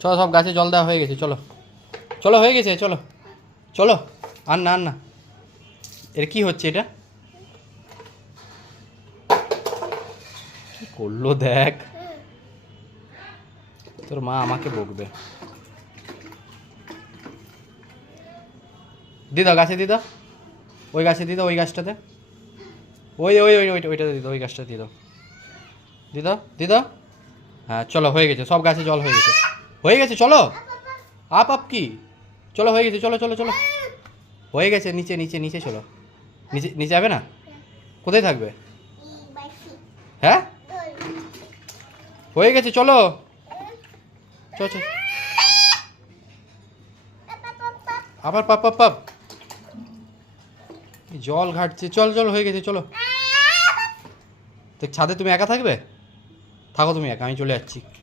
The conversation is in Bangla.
চলো সব গাছে জল দেওয়া হয়ে গেছে, চলো চলো হয়ে গেছে, চলো চলো। আর না আর না, এর কি হচ্ছে এটা, কি করলো দেখ, তোর মা আমাকে বকবে। দিদা গাছে দিদা, ওই গাছে দিদা, ওই গাছটাতে, ওই ওই ওই ওইটাতে দিদা, ওই গাছটা দিদা দিদা দিদা। হ্যাঁ চলো হয়ে গেছে, সব গাছে জল হয়ে গেছে, হয়ে গেছে চলো। আপ কি, চলো হয়ে গেছে, চলো চলো চলো, হয়ে গেছে। নিচে নিচে নিচে চলো, নিচে নিচে যাবে না, কোথায় থাকবে? হ্যাঁ হয়ে গেছে, চলো চল চল। আবার পাপ পাপ পাপ, জল ঘাটছে, চল চল হয়ে গেছে চলো। তো ছাদে তুমি একা থাকবে, থাকো তুমি একা, আমি চলে যাচ্ছি।